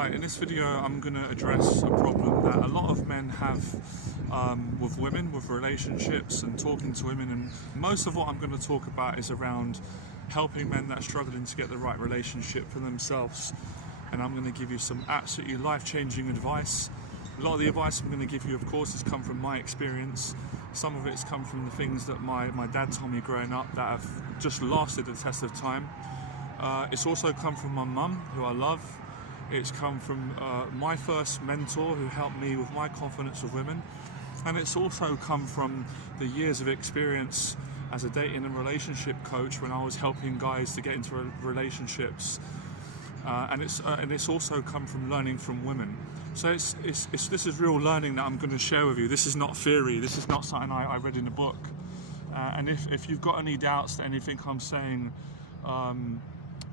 Right, in this video I'm going to address a problem that a lot of men have with women, with relationships and talking to women, and most of what I'm going to talk about is around helping men that are struggling to get the right relationship for themselves. And I'm going to give you some absolutely life-changing advice. A lot of the advice I'm going to give you, of course, has come from my experience. Some of it's come from the things that my dad told me growing up that have just lasted the test of time. It's also come from my mum, who I love. It's come from my first mentor, who helped me with my confidence with women. And it's also come from the years of experience as a dating and relationship coach when I was helping guys to get into relationships. And it's also come from learning from women. So this is real learning that I'm going to share with you. This is not theory. This is not something I read in a book. And if you've got any doubts that anything I'm saying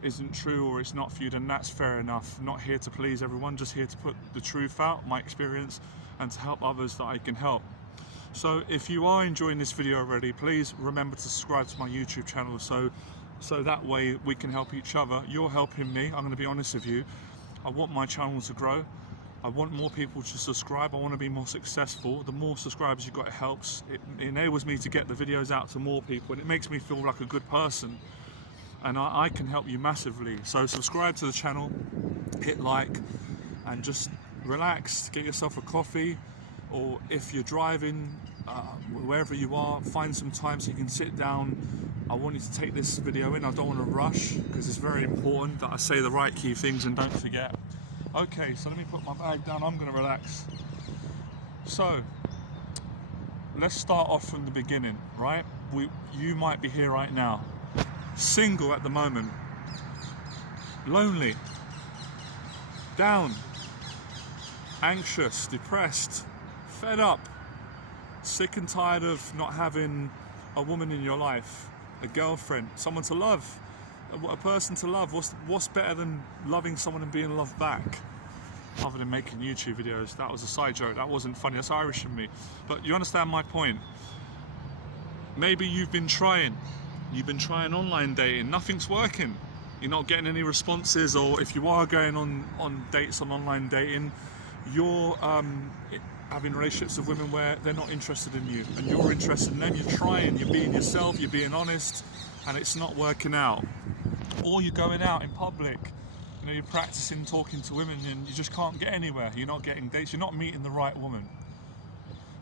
isn't true or it's not for you, then that's fair enough. I'm not here to please everyone, just here to put the truth out, my experience, and to help others that I can help. So if you are enjoying this video already, please remember to subscribe to my YouTube channel so that way we can help each other. You're helping me. I'm going to be honest with you. I want my channel to grow. I want more people to subscribe. I want to be more successful. The more subscribers you've got, it helps. It enables me to get the videos out to more people, and it makes me feel like a good person. And I can help you massively. So subscribe to the channel, hit like, and just relax. Get yourself a coffee, or if you're driving, wherever you are, find some time so you can sit down. I want you to take this video in. I don't want to rush, because it's very important that I say the right key things and don't forget. Okay, so let me put my bag down. I'm going to relax. So let's start off from the beginning, right? You might be here right now, single at the moment, lonely, down, anxious, depressed, fed up, sick and tired of not having a woman in your life, a girlfriend, someone to love, a person to love. What's better than loving someone and being loved back? Other than making YouTube videos. That was a side joke, that wasn't funny, that's Irish in me. But you understand my point. Maybe you've been trying online dating, nothing's working. You're not getting any responses, or if you are going on dates on online dating, you're having relationships with women where they're not interested in you and you're interested in them. You're trying, you're being yourself, you're being honest, and it's not working out. Or you're going out in public, you're practicing talking to women and you just can't get anywhere. You're not getting dates, you're not meeting the right woman.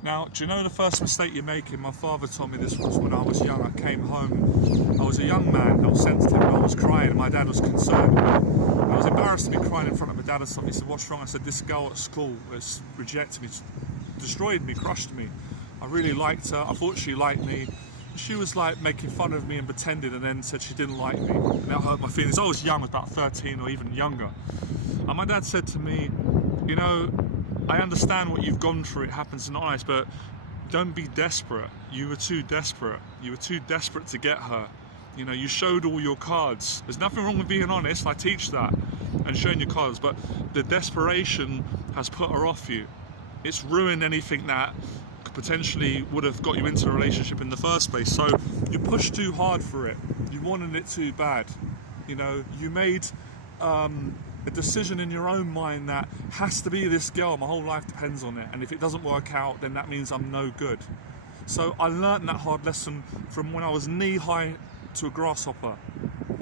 Now, do you know the first mistake you're making? My father told me this was when I was young. I came home, I was a young man, I was sensitive, and I was crying, and my dad was concerned. I was embarrassed to be crying in front of my dad or something. He said, "What's wrong?" I said, "This girl at school has rejected me, destroyed me, crushed me. I really liked her, I thought she liked me. She was like making fun of me and pretended, and then said she didn't like me." And that hurt my feelings. I was young, I was about 13 or even younger. And my dad said to me, "You know, I understand what you've gone through, it happens, it's not nice, but don't be desperate. You were too desperate. You were too desperate to get her. You know, you showed all your cards. There's nothing wrong with being honest, I teach that, and showing your cards, but the desperation has put her off you. It's ruined anything that potentially would have got you into a relationship in the first place. So you pushed too hard for it. You wanted it too bad. You know, you made a decision in your own mind that has to be this girl, my whole life depends on it, and if it doesn't work out, then that means I'm no good." So I learned that hard lesson from when I was knee high to a grasshopper.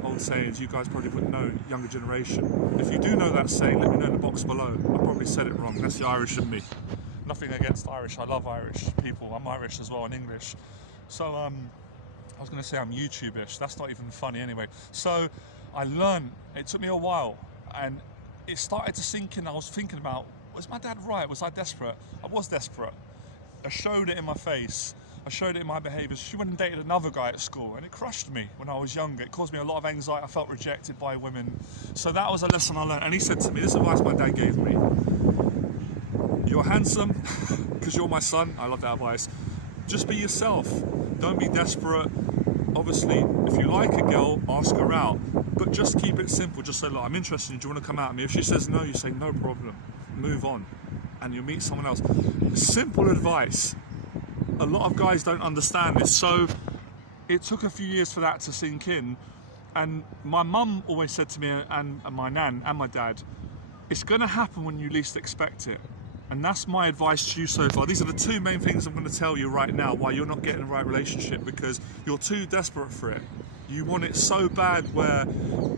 Old sayings, you guys probably wouldn't know, younger generation. If you do know that saying, let me know in the box below. I probably said it wrong, that's the Irish in me. Nothing against Irish, I love Irish people, I'm Irish as well in English. So I was going to say I'm YouTube-ish, that's not even funny anyway. So I learned, it took me a while, and it started to sink in. I was thinking about, was my dad right? Was I desperate? I was desperate. I showed it in my face. I showed it in my behaviours. She went and dated another guy at school, and it crushed me when I was younger. It caused me a lot of anxiety. I felt rejected by women. So that was a lesson I learned. And he said to me, this advice my dad gave me: "You're handsome, because you're my son." I love that advice. "Just be yourself. Don't be desperate. Obviously, if you like a girl, ask her out. But just keep it simple. Just say, look, I'm interested. Do you want to come out with me?" If she says no, you say, "No problem. Move on." And you'll meet someone else. Simple advice. A lot of guys don't understand this. So it took a few years for that to sink in. And my mum always said to me, and my nan and my dad, It's going to happen when you least expect it. And that's my advice to you so far. These are the two main things I'm going to tell you right now why you're not getting the right relationship, because you're too desperate for it. You want it so bad where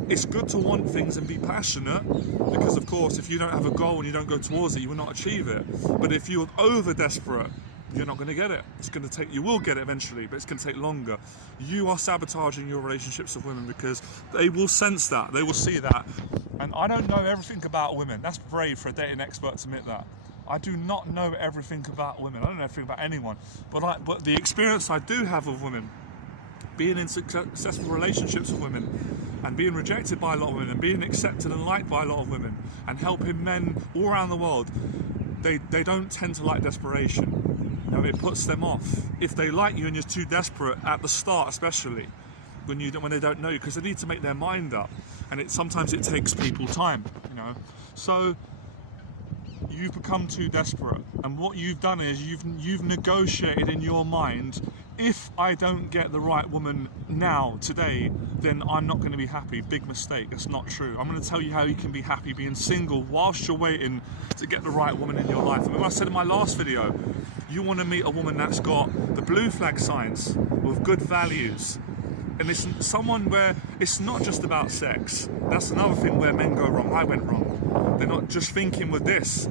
it's good to want things and be passionate, because of course if you don't have a goal and you don't go towards it, you will not achieve it. But if you're over desperate, you're not going to get it. It's going to take, you will get it eventually, but it's going to take longer. You are sabotaging your relationships with women because they will sense that, they will see that. And I don't know everything about women. That's brave for a dating expert to admit that. I do not know everything about women. I don't know everything about anyone. But the experience I do have of women, being in successful relationships with women, and being rejected by a lot of women, and being accepted and liked by a lot of women, and helping men all around the world, they don't tend to like desperation. You know, it puts them off. If they like you and you're too desperate at the start, especially when they don't know you, because they need to make their mind up, and sometimes it takes people time. You know, so you've become too desperate, and what you've done is you've negotiated in your mind, if I don't get the right woman now, today, then I'm not going to be happy. Big mistake. That's not true. I'm going to tell you how you can be happy being single whilst you're waiting to get the right woman in your life. And remember I said in my last video, you want to meet a woman that's got the blue flag signs with good values. And it's someone where it's not just about sex. That's another thing where men go wrong. I went wrong. They're not just thinking with this.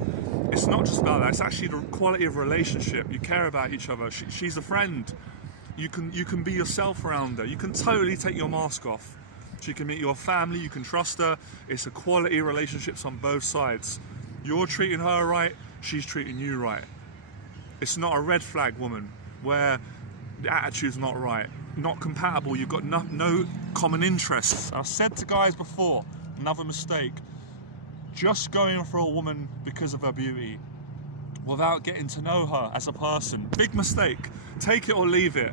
It's not just about that. It's actually the quality of relationship. You care about each other. She's a friend. You can be yourself around her. You can totally take your mask off. She can meet your family. You can trust her. It's a quality relationships on both sides. You're treating her right. She's treating you right. It's not a red flag woman where the attitude's not right, not compatible. You've got no common interests. I've said to guys before, another mistake, just going for a woman because of her beauty without getting to know her as a person. Big mistake. Take it or leave it.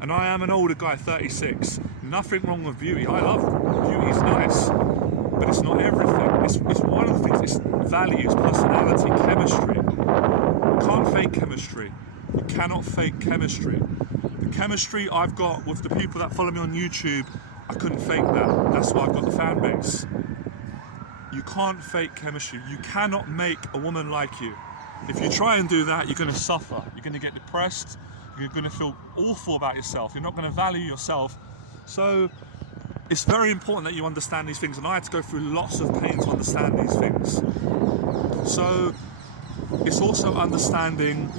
And I am an older guy, 36. Nothing wrong with beauty. I love beauty. It's nice, but it's not everything. It's one of the things. It's values, personality, chemistry. You can't fake chemistry. You cannot fake chemistry. The chemistry I've got with the people that follow me on YouTube, I couldn't fake that. That's why I've got the fan base. You can't fake chemistry. You cannot make a woman like you. If you try and do that, you're going to suffer. You're going to get depressed. You're going to feel awful about yourself. You're not going to value yourself. So it's very important that you understand these things. And I had to go through lots of pain to understand these things. So it's also understanding,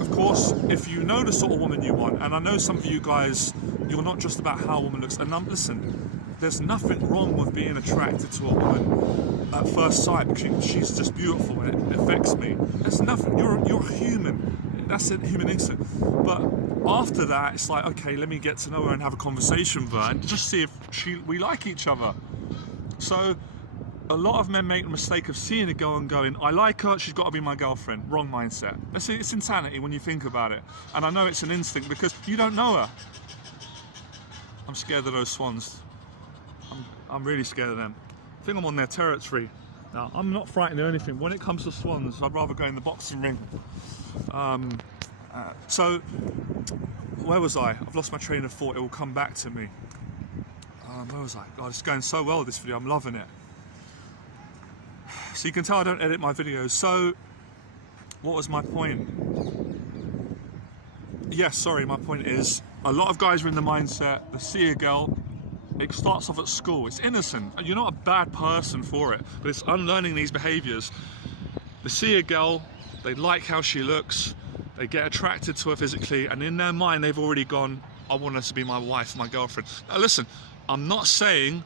of course, if you know the sort of woman you want, and I know some of you guys, you're not just about how a woman looks. And listen, there's nothing wrong with being attracted to a woman at first sight because she's just beautiful and it affects me. There's nothing. You're human. That's a human instinct. But after that, it's like, okay, let me get to know her and have a conversation with her and just see if we like each other. So a lot of men make the mistake of seeing a girl and going, I like her, she's got to be my girlfriend. Wrong mindset. It's insanity when you think about it. And I know it's an instinct because you don't know her. I'm scared of those swans. I'm really scared of them. I think I'm on their territory. Now, I'm not frightened of anything. When it comes to swans, I'd rather go in the boxing ring. So, where was I? I've lost my train of thought. It will come back to me. Where was I? God, it's going so well, this video. I'm loving it. So you can tell I don't edit my videos. So, what was my point? Yes, sorry, my point is, a lot of guys are in the mindset, they see a girl, it starts off at school. It's innocent. You're not a bad person for it, but it's unlearning these behaviors. They see a girl, they like how she looks, they get attracted to her physically, and in their mind, they've already gone, I want her to be my wife, my girlfriend. Now listen, I'm not saying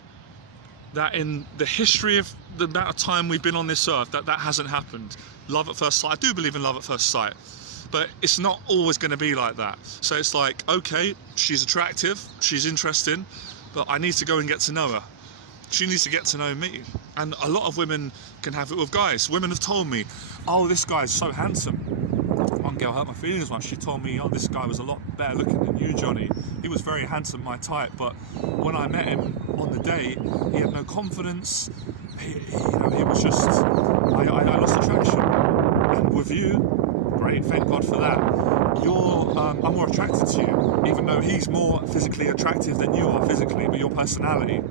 that in the history of the amount of time we've been on this earth, that hasn't happened. Love at first sight. I do believe in love at first sight. But it's not always going to be like that. So it's like, okay, she's attractive, she's interesting, but I need to go and get to know her. She needs to get to know me. And a lot of women can have it with guys. Women have told me, oh, this guy's so handsome. One girl hurt my feelings once. She told me, oh, this guy was a lot better looking than you, Johnny. He was very handsome, my type, but when I met him on the date, he had no confidence. He was just, I lost attraction. And with you, great, thank God for that. I'm more attracted to you, even though he's more physically attractive than you are physically, but your personality,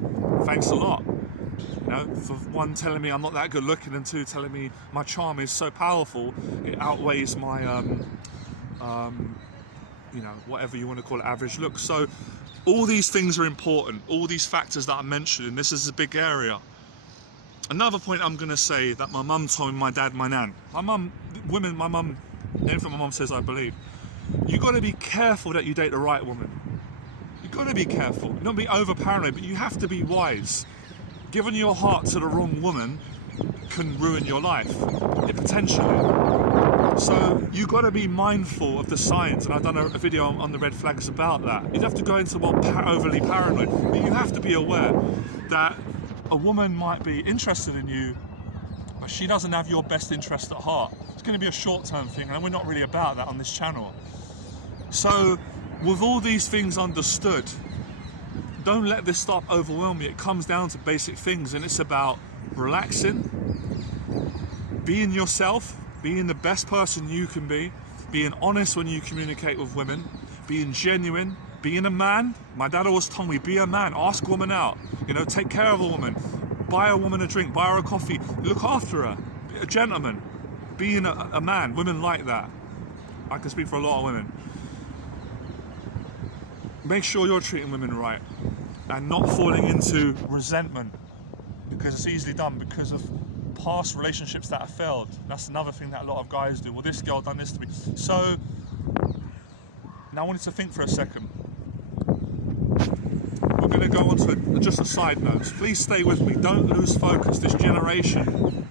thanks a lot. You know, for one, telling me I'm not that good looking, and two, telling me my charm is so powerful, it outweighs my, you know, whatever you want to call it, average look. So all these things are important, all these factors that I mentioned, and this is a big area. Another point I'm going to say that my mum told me, my dad, my nan. My mum, anything my mum says I believe. You got to be careful that you date the right woman. You got to be careful. Not be over paranoid, but you have to be wise. Giving your heart to the wrong woman can ruin your life, potentially. So you got to be mindful of the signs, and I've done a video on the red flags about that. You don't have to go into overly paranoid, but you have to be aware that a woman might be interested in you, but she doesn't have your best interest at heart. It's going to be a short-term thing, and we're not really about that on this channel. So with all these things understood, don't let this stuff overwhelm you. It comes down to basic things, and it's about relaxing, being yourself, being the best person you can be, being honest when you communicate with women, being genuine, being a man. My dad always told me, be a man, ask a woman out, you know, take care of a woman, buy a woman a drink, buy her a coffee, look after her, be a gentleman, being a man. Women like that. I can speak for a lot of women. Make sure you're treating women right and not falling into resentment, because it's easily done because of past relationships that have failed. That's another thing that a lot of guys do. Well, this girl done this to me. So now I wanted to think for a second. We're going to go on to just a side note. Please stay with me. Don't lose focus. This generation,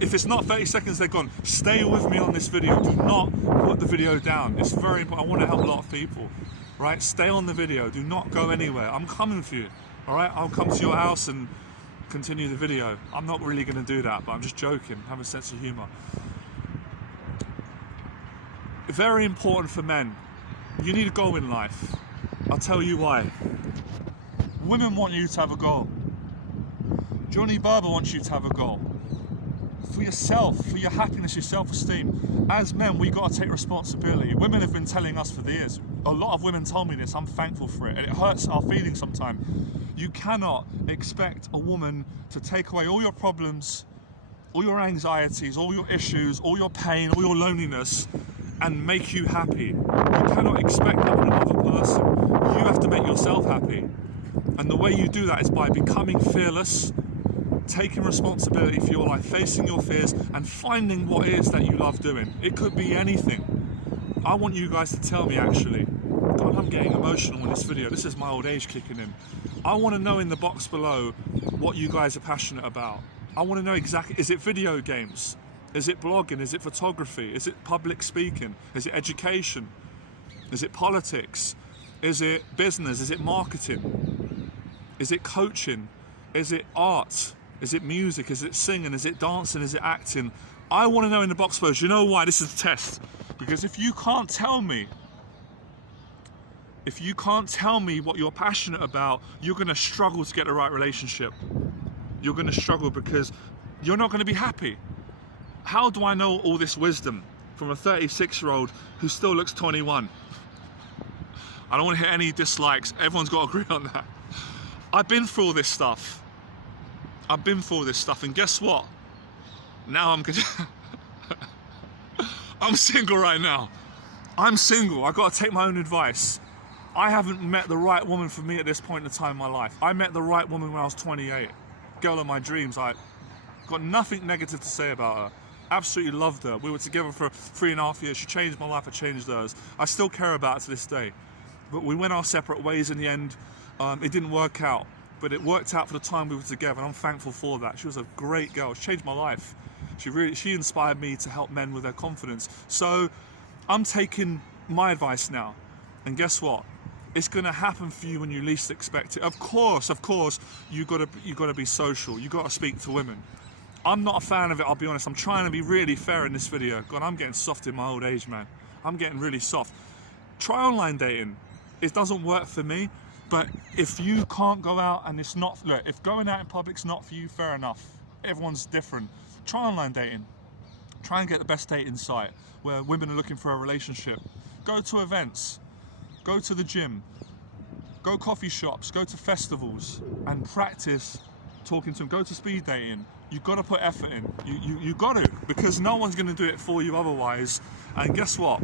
if it's not 30 seconds, they're gone. Stay with me on this video. Do not put the video down. It's very important. I want to help a lot of people. Right? Stay on the video. Do not go anywhere. I'm coming for you. All right? I'll come to your house and continue the video. I'm not really going to do that, but I'm just joking. Have a sense of humor. Very important for men. You need a goal in life. I'll tell you why. Women want you to have a goal. Johnny Berba wants you to have a goal. For yourself, for your happiness, your self-esteem. As men, we got to take responsibility. Women have been telling us for years. A lot of women told me this. I'm thankful for it, and it hurts our feelings sometimes. You cannot expect a woman to take away all your problems, all your anxieties, all your issues, all your pain, all your loneliness, and make you happy. You cannot expect that from another person. You have to make yourself happy. And the way you do that is by becoming fearless, taking responsibility for your life, facing your fears, and finding what it is that you love doing. It could be anything. I want you guys to tell me, actually. God, I'm getting emotional in this video. This is my old age kicking in. I want to know in the box below what you guys are passionate about. I want to know exactly, is it video games? Is it blogging? Is it photography? Is it public speaking? Is it education? Is it politics? Is it business? Is it marketing? Is it coaching? Is it art? Is it music? Is it singing? Is it dancing? Is it acting? I want to know in the box below. Do you know why? This is a test. Because if you can't tell me what you're passionate about, you're going to struggle to get the right relationship. You're going to struggle because you're not going to be happy. How do I know all this wisdom from a 36-year-old who still looks 21? I don't want to hear any dislikes. Everyone's got to agree on that. I've been through all this stuff. And guess what? Now I'm single right now. I'm single. I've got to take my own advice. I haven't met the right woman for me at this point in time in my life. I met the right woman when I was 28. Girl of my dreams. I got nothing negative to say about her. Absolutely loved her. We were together for 3.5 years. She changed my life. I changed hers. I still care about her to this day. But we went our separate ways in the end. It didn't work out. But it worked out for the time we were together, and I'm thankful for that. She was a great girl. She changed my life. She inspired me to help men with their confidence. So I'm taking my advice now. And guess what? It's going to happen for you when you least expect it. Of course, you got to be social. You got to speak to women. I'm not a fan of it, I'll be honest. I'm trying to be really fair in this video. God, I'm getting soft in my old age, man. I'm getting really soft. Try online dating. It doesn't work for me. But if you can't go out and it's not, look, if going out in public's not for you, fair enough. Everyone's different. Try online dating. Try and get the best dating site where women are looking for a relationship. Go to events. Go to the gym. Go coffee shops. Go to festivals and practice talking to them, go to speed dating. You've got to put effort in. You got to, because no one's going to do it for you otherwise. And guess what?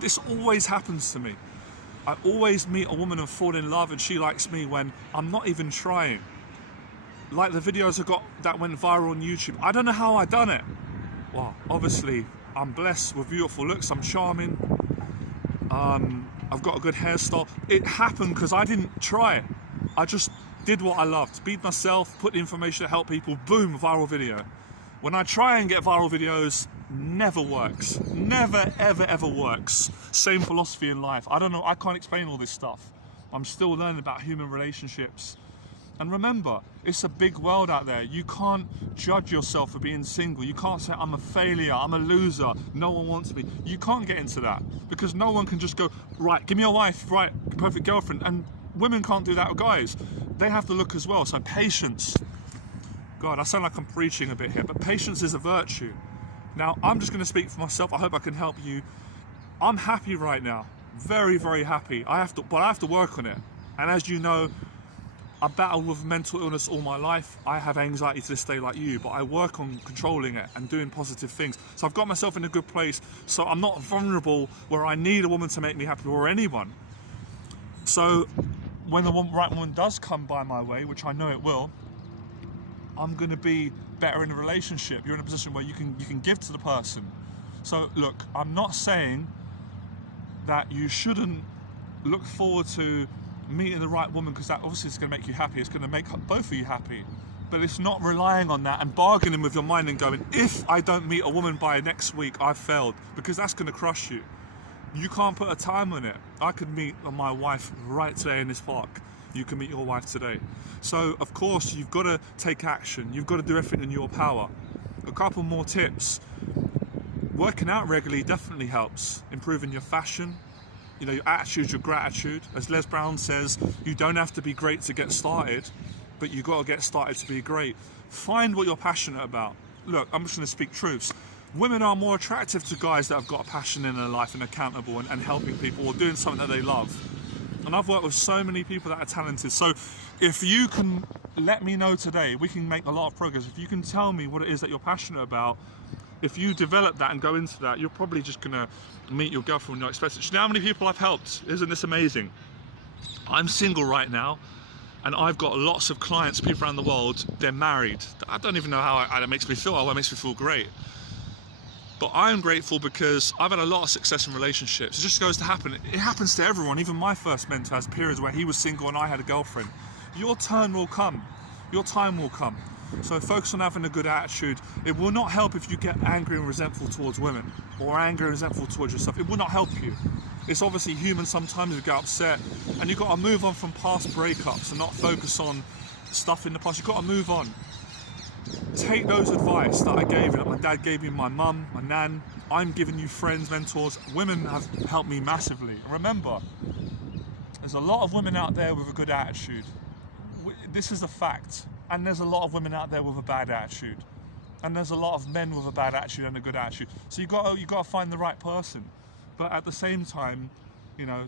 This always happens to me. I always meet a woman and fall in love, and she likes me when I'm not even trying. Like the videos I got that went viral on YouTube. I don't know how I done it. Well, obviously, I'm blessed with beautiful looks. I'm charming. I've got a good hairstyle. It happened because I didn't try it. I just did what I loved. Be myself, put the information to help people. Boom, viral video. When I try and get viral videos, never works. Never, ever, ever works. Same philosophy in life. I don't know. I can't explain all this stuff. I'm still learning about human relationships. And remember, it's a big world out there. You can't judge yourself for being single. You can't say, I'm a failure, I'm a loser, no one wants me. You can't get into that, because no one can just go, right, give me a wife, right, perfect girlfriend. And women can't do that with guys. They have to look as well. So patience. God, I sound like I'm preaching a bit here, but patience is a virtue. Now, I'm just going to speak for myself. I hope I can help you. I'm happy right now. Very, very happy. But I have to work on it. And as you know, I battled with mental illness all my life. I have anxiety to this day like you, but I work on controlling it and doing positive things. So I've got myself in a good place, so I'm not vulnerable where I need a woman to make me happy, or anyone. So when the right woman does come by my way, which I know it will, I'm going to be better in a relationship. You're in a position where you can give to the person. So look, I'm not saying that you shouldn't look forward to meeting the right woman, because that obviously is going to make you happy. It's going to make both of you happy. But it's not relying on that and bargaining with your mind and going, if I don't meet a woman by next week, I've failed, because that's going to crush you. You can't put a time on it. I could meet my wife right today in this park. You can meet your wife today. So of course you've got to take action. You've got to do everything in your power. A couple more tips. Working out regularly definitely helps. Improving your fashion, your attitude, your gratitude. As Les Brown says, you don't have to be great to get started, but you got to get started to be great. Find what you're passionate about. Look, I'm just going to speak truths. Women are more attractive to guys that have got a passion in their life and accountable and helping people or doing something that they love. And I've worked with so many people that are talented. So if you can let me know today, we can make a lot of progress. If you can tell me what it is that you're passionate about, if you develop that and go into that, you're probably just going to meet your girlfriend when you're expecting. Do you know how many people I've helped? Isn't this amazing? I'm single right now, and I've got lots of clients, people around the world, they're married. I don't even know how that makes me feel. Oh, it makes me feel great. But I'm grateful because I've had a lot of success in relationships. It just goes to happen. It happens to everyone. Even my first mentor has periods where he was single and I had a girlfriend. Your turn will come. Your time will come. So focus on having a good attitude. It will not help if you get angry and resentful towards women, or angry and resentful towards yourself. It will not help you. It's obviously human sometimes to get upset, and you've got to move on from past breakups and not focus on stuff in the past. You've got to move on. Take those advice that I gave you, that my dad gave me, my mum, my nan. I'm giving you friends, mentors. Women have helped me massively. Remember, there's a lot of women out there with a good attitude. This is a fact. And there's a lot of women out there with a bad attitude. And there's a lot of men with a bad attitude and a good attitude. So you got to find the right person. But at the same time,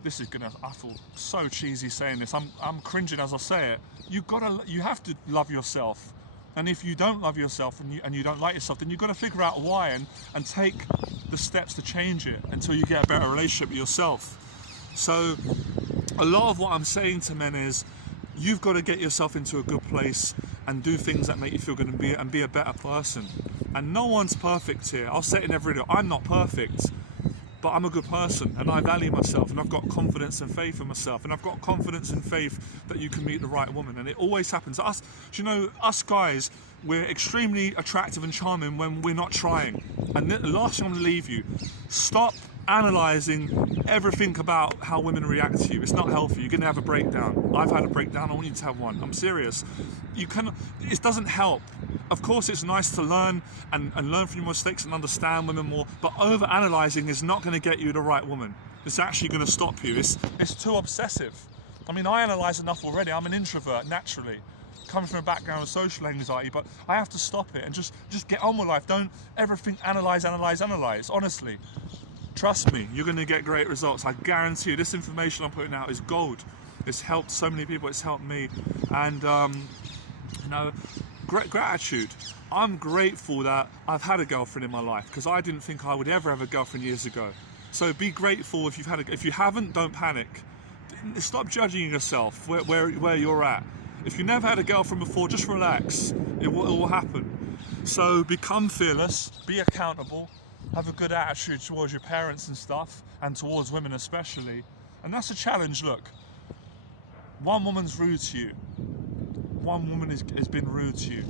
this is I feel so cheesy saying this. I'm cringing as I say it. You have to love yourself. And if you don't love yourself and you don't like yourself, then you've got to figure out why and take the steps to change it until you get a better relationship with yourself. So a lot of what I'm saying to men is, you've got to get yourself into a good place and do things that make you feel good and be a better person. And no one's perfect here. I'll say it in every video. I'm not perfect, but I'm a good person and I value myself, and I've got confidence and faith in myself, and I've got confidence and faith that you can meet the right woman. And it always happens. Us guys, we're extremely attractive and charming when we're not trying. And the last thing I'm going to leave you, stop analysing everything about how women react to you. It's not healthy. You're going to have a breakdown. I've had a breakdown. I want you to have one. I'm serious. It doesn't help. Of course, it's nice to learn and learn from your mistakes and understand women more, but over-analysing is not going to get you the right woman. It's actually going to stop you. It's too obsessive. I mean, I analyse enough already. I'm an introvert, naturally, coming from a background of social anxiety, but I have to stop it and just get on with life. Don't ever think analyse. Honestly. Trust me, you're going to get great results. I guarantee you, this information I'm putting out is gold. It's helped so many people, it's helped me. And You know, gratitude. I'm grateful that I've had a girlfriend in my life, because I didn't think I would ever have a girlfriend years ago. So be grateful if you've had if you haven't, don't panic. Stop judging yourself where you're at. If you never had a girlfriend before, just relax. It will happen. So become fearless, be accountable, have a good attitude towards your parents and stuff, and towards women especially. And that's a challenge. Look, one woman's rude to you. One woman has been rude to you.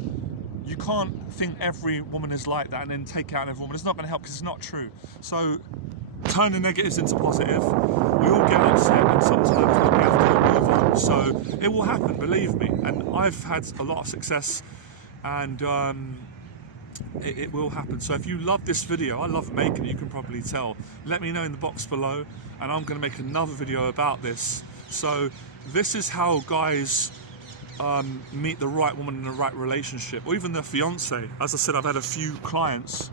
You can't think every woman is like that and then take out every woman. It's not going to help, because it's not true. So turn the negatives into positive. We all get upset, and sometimes we have to move on. So it will happen, believe me. And I've had a lot of success, and it will happen. So if you love this video, I love making it, you can probably tell. Let me know in the box below, and I'm going to make another video about this. So this is how guys meet the right woman in the right relationship, or even their fiance. As I said, I've had a few clients,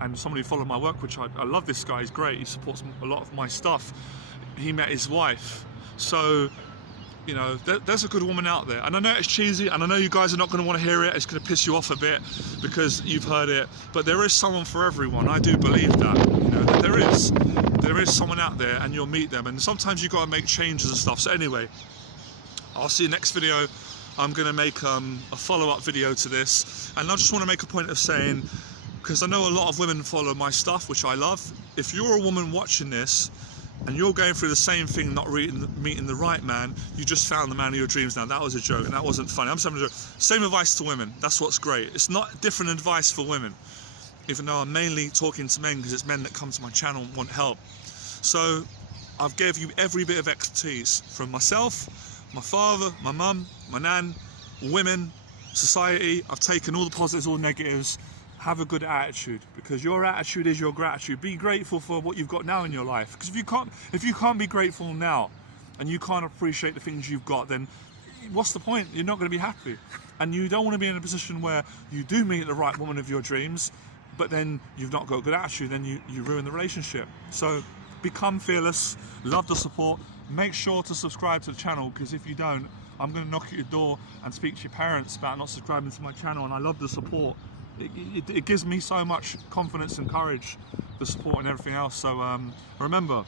and somebody who followed my work, which I love. This guy, he's great, he supports a lot of my stuff. He met his wife. So, you know, there's a good woman out there. And I know it's cheesy, and I know you guys are not going to want to hear it. It's going to piss you off a bit because you've heard it, but there is someone for everyone. I do believe that, you know, that there is someone out there, and you'll meet them. And sometimes you've got to make changes and stuff. So anyway, I'll see you next video. I'm going to make a follow-up video to this, and I just want to make a point of saying, because I know a lot of women follow my stuff, which I love. If you're a woman watching this and you're going through the same thing, not meeting the right man, you just found the man of your dreams. Now, that was a joke, and that wasn't funny. I'm just having a joke. Same advice to women. That's what's great. It's not different advice for women, even though I'm mainly talking to men, because it's men that come to my channel and want help. So I've gave you every bit of expertise from myself, my father, my mum, my nan, women, society. I've taken all the positives, all the negatives. Have a good attitude, because your attitude is your gratitude. Be grateful for what you've got now in your life, because if you can't be grateful now, and you can't appreciate the things you've got, then what's the point? You're not going to be happy. And you don't want to be in a position where you do meet the right woman of your dreams, but then you've not got a good attitude, then you ruin the relationship. So become fearless, love the support. Make sure to subscribe to the channel, because if you don't, I'm going to knock at your door and speak to your parents about not subscribing to my channel. And I love the support. It gives me so much confidence and courage, the support and everything else. So remember,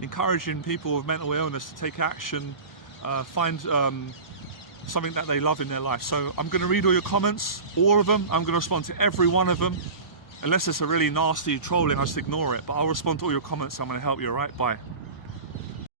encouraging people with mental illness to take action, find something that they love in their life. So I'm going to read all your comments, all of them. I'm going to respond to every one of them. Unless it's a really nasty trolling, I just ignore it. But I'll respond to all your comments. I'm going to help you, all right? Bye.